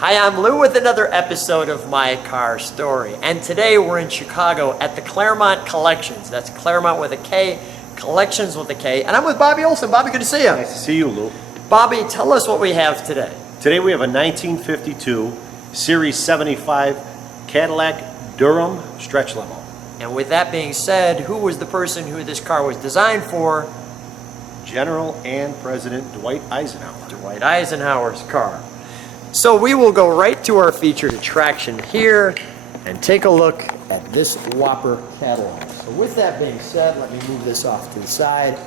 Hi, I'm Lou with another episode of My Car Story. And today we're in Chicago at the Klairmont Kollections. That's Klairmont with a K, Kollections with a K. And I'm with Bobby Olson. Bobby, good to see you. Nice to see you, Lou. Bobby, tell us what we have today. Today we have a 1952 Series 75 Cadillac Durham stretch limo. And with that being said, who was the person who this car was designed for? General and President Dwight Eisenhower. Dwight Eisenhower's car. So we will go right to our featured attraction here and take a look at this whopper Cadillac. So with that being said, let me move this off to the side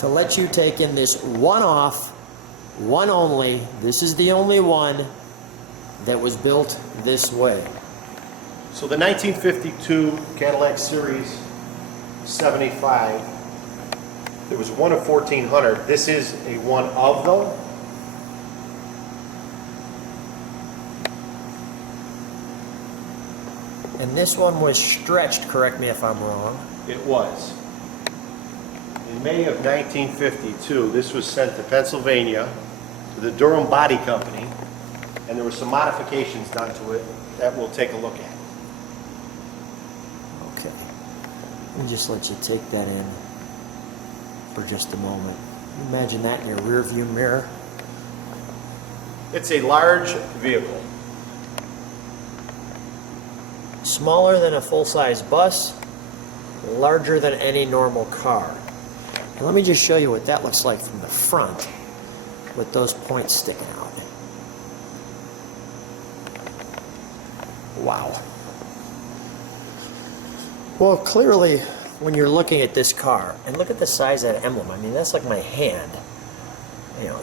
to let you take in this one-off, one only. This is the only one that was built this way. So the 1952 Cadillac Series 75, there was one of 1,400. This is a one of though. And this one was stretched, correct me if I'm wrong. It was. In May of 1952, this was sent to Pennsylvania to the Durham Body Company, and there were some modifications done to it that we'll take a look at. Okay. Let me just let you take that in for just a moment. Imagine that in your rear view mirror. It's a large vehicle. Smaller than a full-size bus, larger than any normal car. And let me just show you what that looks like from the front with those points sticking out. Wow. Well, clearly, when you're looking at this car, and look at the size of that emblem. I mean, that's like my hand. You know,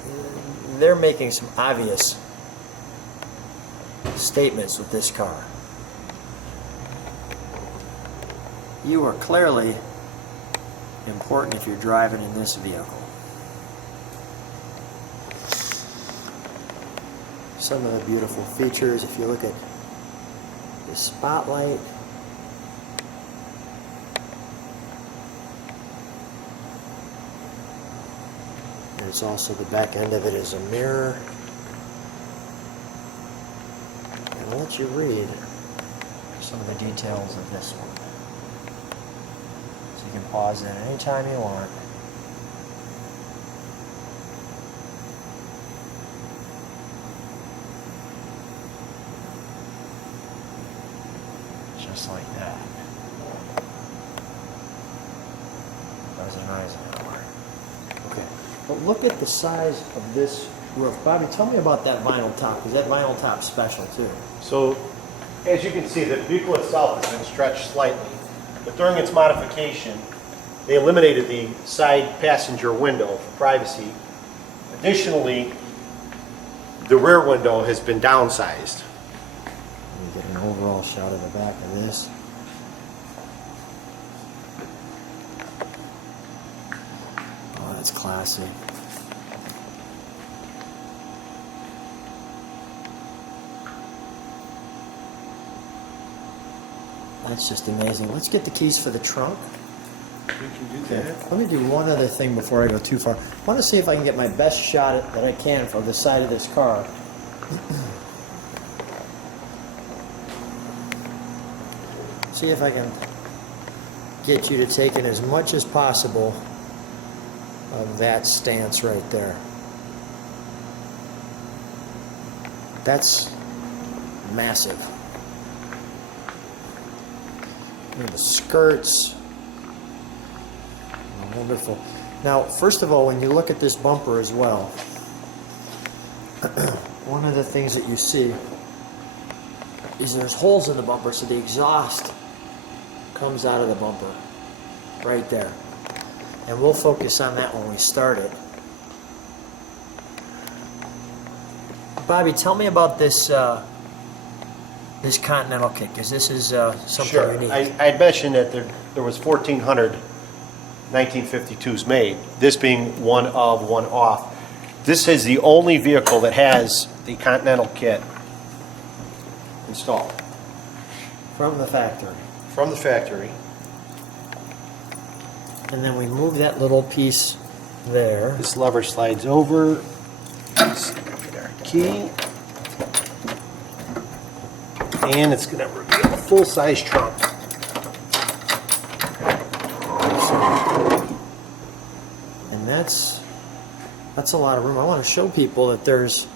they're making some obvious statements with this car. You are clearly important if you're driving in this vehicle. Some of the beautiful features, if you look at the spotlight, and it's also the back end of it is a mirror. And I'll let you read some of the details of this one. You can pause it anytime you want. Just like that. President Eisenhower. Okay. But look at the size of this roof. Bobby, tell me about that vinyl top, because that vinyl top's special too. So, as you can see, the vehicle itself has been stretched slightly. But during its modification, they eliminated the side passenger window for privacy. Additionally, the rear window has been downsized. Let me get an overall shot of the back of this. Oh, that's classy. That's just amazing. Let's get the keys for the trunk. We can do that. Let me do one other thing before I go too far. I want to see if I can get my best shot that I can from the side of this car. See if I can get you to take in as much as possible of that stance right there. That's massive. And the skirts. Oh, wonderful. Now, first of all, when you look at this bumper as well, one of the things that you see is there's holes in the bumper, so the exhaust comes out of the bumper right there. And we'll focus on that when we start it. Bobby, tell me about this this Continental kit, because this is something Sure. unique. I mentioned that there was 1,400 1952s made, this being one of, one off. This is the only vehicle that has the Continental kit installed. From the factory. From the factory. And then we move that little piece there. This lever slides over. Let's get our key. And it's going to reveal a full-size trunk. And that's a lot of room. I want to show people that there's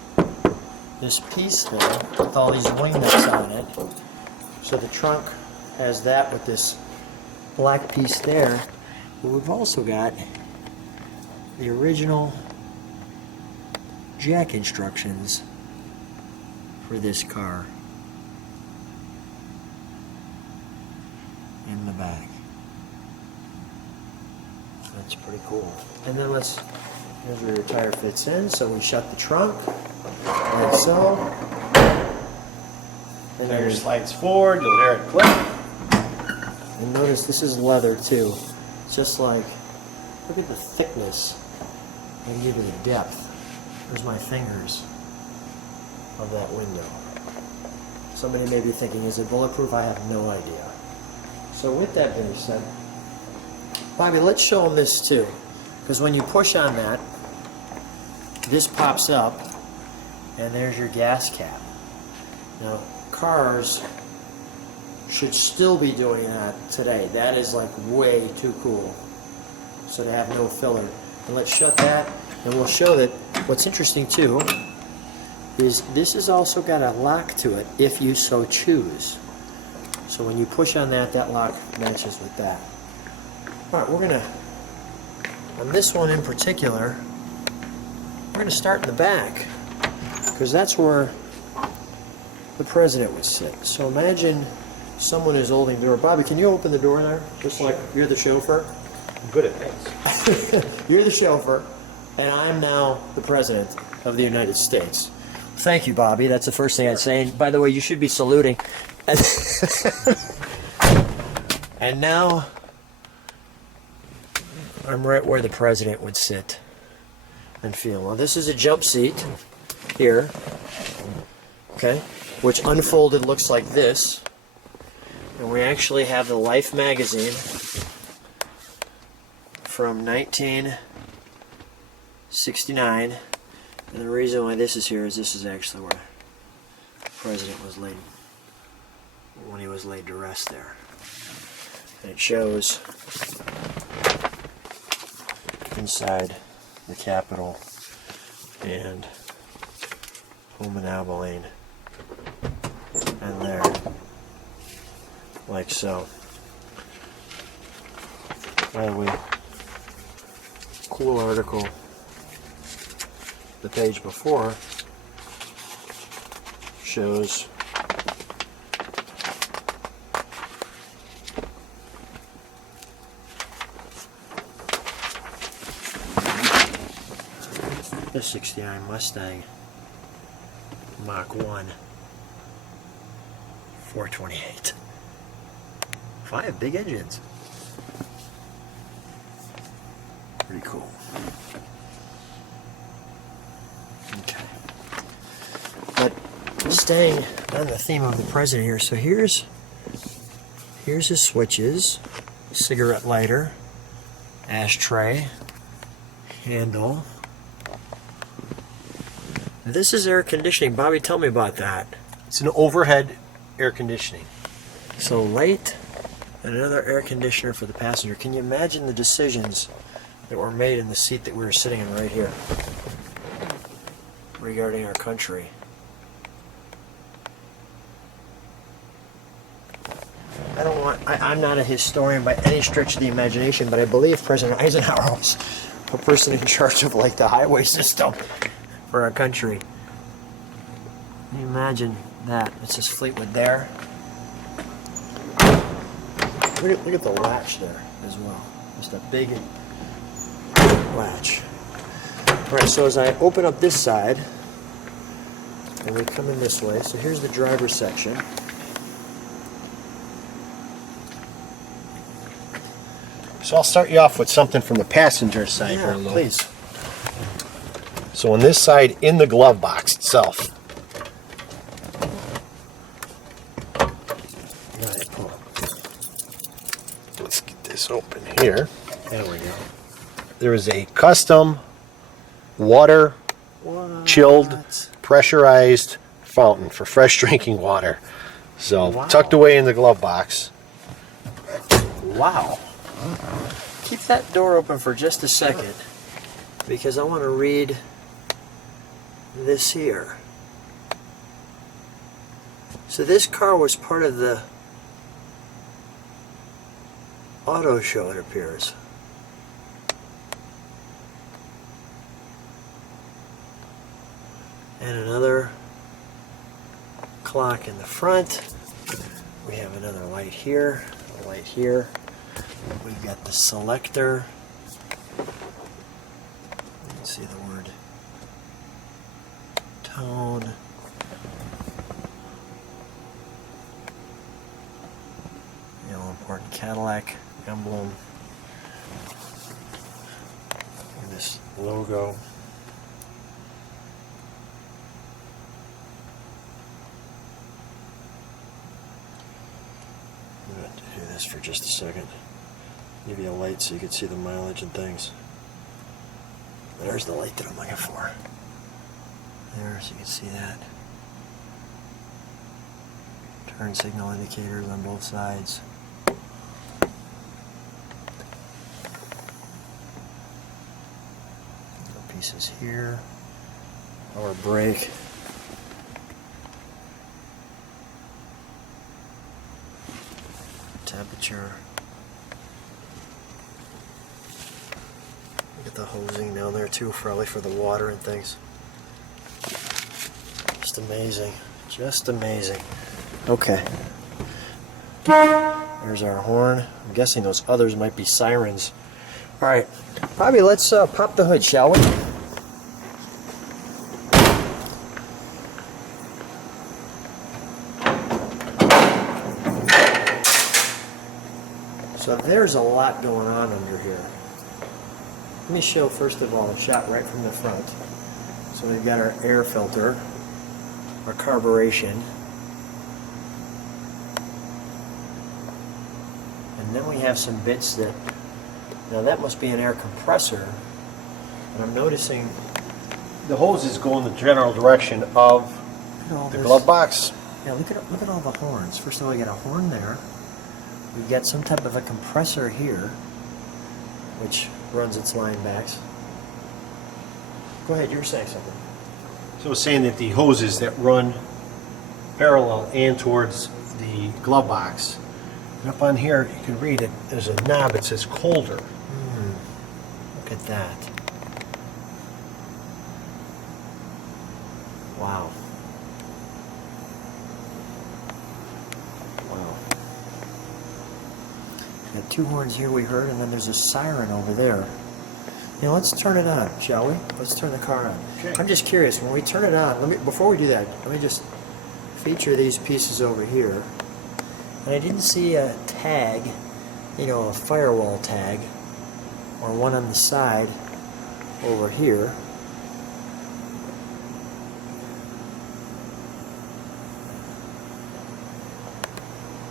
this piece there with all these wing nuts on it. So the trunk has that with this black piece there. But we've also got the original jack instructions for this car in the back. That's pretty cool. And then here's where your tire fits in. So we shut the trunk, like so. And Tire slides forward, you'll hear it click. And notice this is leather too. It's just like, look at the thickness and give you the depth. There's my fingers of that window. Somebody may be thinking, is it bulletproof? I have no idea. So with that being said, Bobby, let's show them this too. Because when you push on that, this pops up and there's your gas cap. Now, cars should still be doing that today. That is like way too cool. So to have no filler. And let's shut that, and we'll show that what's interesting too is this has also got a lock to it if you so choose. So when you push on that, that lock matches with that. Alright, we're gonna, on this one in particular, we're gonna start in the back because that's where the president would sit. So imagine someone is holding the door. Bobby, can you open the door there? Just like you're the chauffeur? I'm good at things. You're the chauffeur, and I'm now the president of the United States. Thank you, Bobby. That's the first thing I'd say. And by the way, you should be saluting. And now, I'm right where the president would sit and feel. Well, this is a jump seat here, okay, which unfolded looks like this. And we actually have the Life magazine from 1969. And the reason why this is here is this is actually where the president was laid, when he was laid to rest there. And it shows inside the Capitol and home in Abilene and there, like so. By the way, cool article. The page before shows the '69 Mustang Mach 1 428. 5 big engines. Pretty cool. Okay. But staying on the theme of the president here, so here's his switches, cigarette lighter, ashtray, handle. This is air conditioning. Bobby, tell me about that. It's an overhead air conditioning. So light and another air conditioner for the passenger. Can you imagine the decisions that were made in the seat that we were sitting in right here regarding our country? I'm not a historian by any stretch of the imagination, but I believe President Eisenhower was a person in charge of like the highway system for our country. Can you imagine that? It says Fleetwood there. Look at the latch there as well. Just a big latch. Alright, so as I open up this side, and we come in this way, so here's the driver's section. So I'll start you off with something from the passenger side here a little. Please. So on this side, in the glove box itself, let's get this open here. There we go. There is a custom water chilled pressurized fountain for fresh drinking water. So Wow. tucked away in the glove box. Wow. Keep that door open for just a second because I want to read this here. So this car was part of the auto show, it appears. And another clock in the front. We have another light here, a light here. We've got the selector. You can see the word tone. The all important Cadillac emblem. And this logo. I'm going to do this for just a second. Give you a light so you can see the mileage and things. There's the light that I'm looking for. There, so you can see that. Turn signal indicators on both sides. Little pieces here. Power brake. Temperature. Look at the hosing down there too, probably for the water and things. Just amazing. Just amazing. Okay. There's our horn. I'm guessing those others might be sirens. Alright. Bobby, let's pop the hood, shall we? So there's a lot going on under here. Let me show first of all a shot right from the front. So we've got our air filter, our carburation, and then we have some bits that, now that must be an air compressor, and I'm noticing The hoses go in the general direction of the glove box. Yeah, look at all the horns. First of all, we got a horn there. We've got some type of a compressor here, which runs its line backs. Go ahead, you were saying something. So it's saying that the hoses that run parallel and towards the glove box. And up on here, you can read it. There's a knob that says colder. Look at that. Wow. Wow. We got two horns here we heard, and then there's a siren over there. Now let's turn it on, shall we? Let's turn the car on. Okay. I'm just curious, when we turn it on, before we do that, let me just feature these pieces over here. And I didn't see a tag, you know, a firewall tag, or one on the side over here.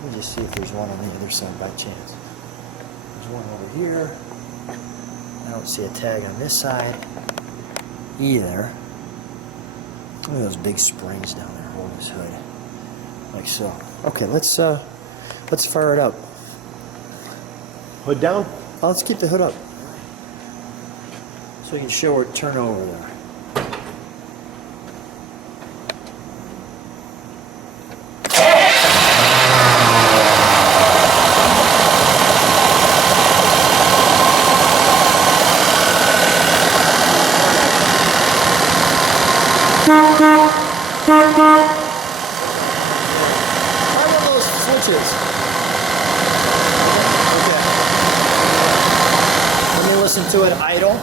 Let me just see if there's one on the other side by chance. There's one over here. I don't see a tag on this side either. Look at those big springs down there holding this hood, like so. Okay, let's fire it up. Hood down. Oh, let's keep the hood up so we can show it turn over there. Listen to it idle.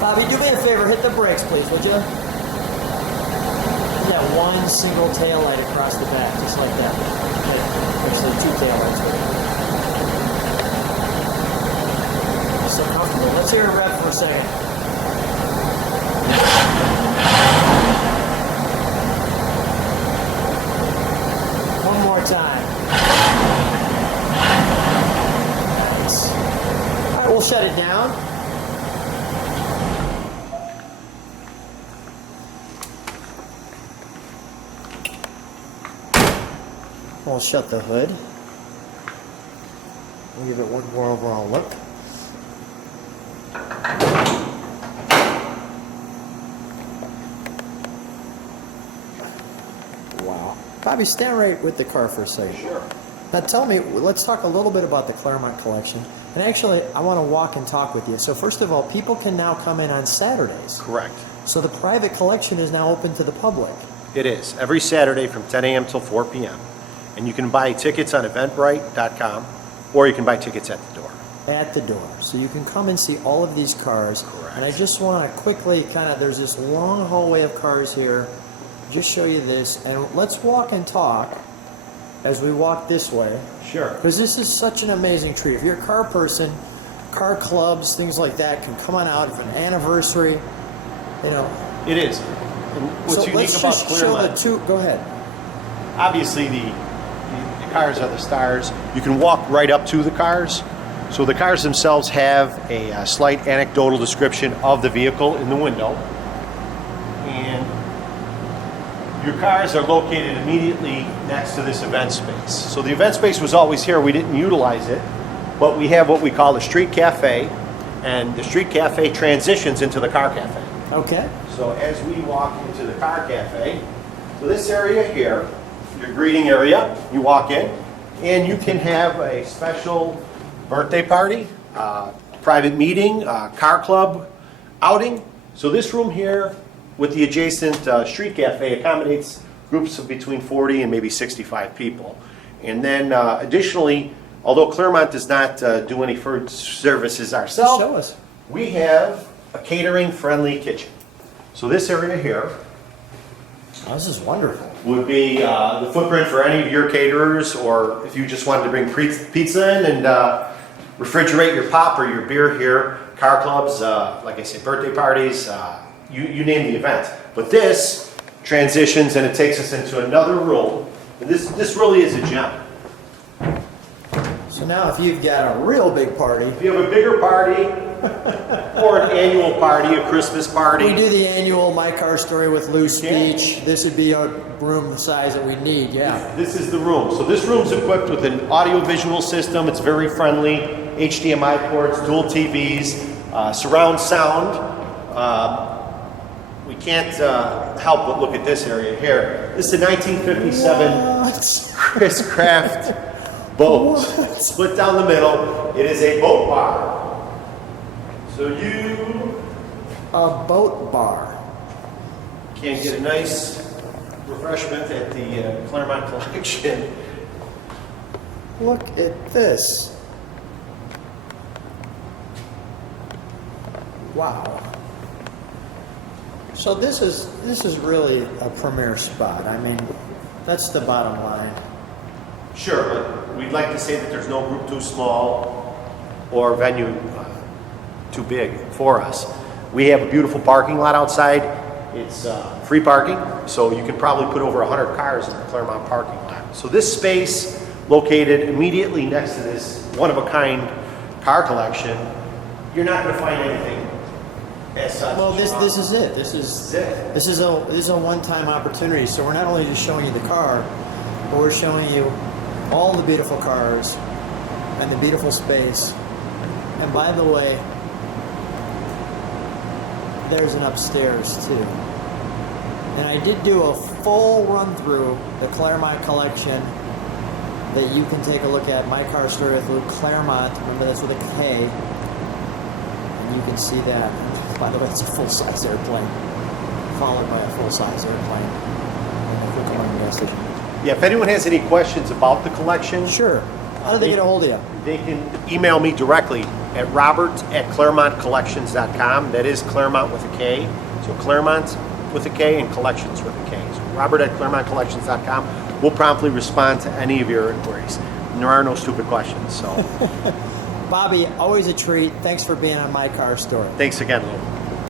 Bobby, do me a favor, hit the brakes, please, would you? That one single tail light across the back, just like that. Actually, two tail lights. So comfortable. Let's hear it rev for a second. One more time. Alright, we'll shut it down. We'll shut the hood. We'll give it one more overall look. Wow. Bobby, stand right with the car for a second. Sure. Now tell me, let's talk a little bit about the Klairmont Collection. And actually, I want to walk and talk with you. So first of all, people can now come in on Saturdays. Correct. So the private collection is now open to the public. It is, every Saturday from 10 a.m. till 4 p.m. And you can buy tickets on eventbrite.com, or you can buy tickets at the door. At the door. So you can come and see all of these cars. Correct. And I just want to quickly there's this long hallway of cars here. Just show you this. And let's walk and talk as we walk this way. Sure. Because this is such an amazing treat. If you're a car person, car clubs, things like that can come on out for an anniversary, you know. It is. And what's So unique let's about just show the Klairmont, two, go ahead. obviously the cars are the stars. You can walk right up to the cars. So the cars themselves have a slight anecdotal description of the vehicle in the window. And your cars are located immediately next to this event space. So the event space was always here. We didn't utilize it, but we have what we call the street cafe, and the street cafe transitions into the car cafe. Okay. So as we walk into the car cafe, so this area here, your greeting area, you walk in, and you can have a special birthday party, private meeting, car club outing. So this room here with the adjacent street cafe accommodates groups of between 40 and maybe 65 people. And then additionally, although Klairmont does not do any food services ourselves, Show us. we have a catering-friendly kitchen. So this area here Oh, this is wonderful. would be the footprint for any of your caterers, or if you just wanted to bring pizza in and refrigerate your pop or your beer here. Car clubs, like I said, birthday parties, you name the event. But this transitions and it takes us into another room. And this really is a gem. So now if you've got a real big party, If you have a bigger party or an annual party, a Christmas party, we do the annual My Car Story with Lou can. speech. This would be a room the size that we need, yeah. this is the room. So this room's equipped with an audio-visual system. It's very friendly. HDMI ports, dual TVs, surround sound. We can't help but look at this area here. This is a 1957 What? Chris Craft boat. What? Split down the middle. It is a boat bar. So you A boat bar. can get a nice refreshment at the Klairmont Kollection. Look at this. Wow. So this is really a premier spot. I mean, that's the bottom line. Sure, but we'd like to say that there's no group too small or venue too big for us. We have a beautiful parking lot outside. It's free parking, so you can probably put over 100 cars in the Klairmont parking lot. So this space, located immediately next to this one-of-a-kind car collection, you're not going to find anything as such. Well, this is it. This is a one-time opportunity. So we're not only just showing you the car, but we're showing you all the beautiful cars and the beautiful space. And by the way, there's an upstairs too. And I did do a full run through the Klairmont Collection that you can take a look at. My Car Story with Luke Klairmont. Remember, that's with a K. And you can see that. By the way, it's a full-size airplane, followed by a full-size airplane. And if you're coming to gas station. Yeah, if anyone has any questions about the collection, Sure. How do they get a hold of you? they can email me directly at robert@klairmontkollections.com. That is Klairmont with a K. So Klairmont with a K and Collections with a K. So robert@klairmontkollections.com. We'll promptly respond to any of your inquiries. And there are no stupid questions. So Bobby, always a treat. Thanks for being on My Car Story. thanks again, Lou.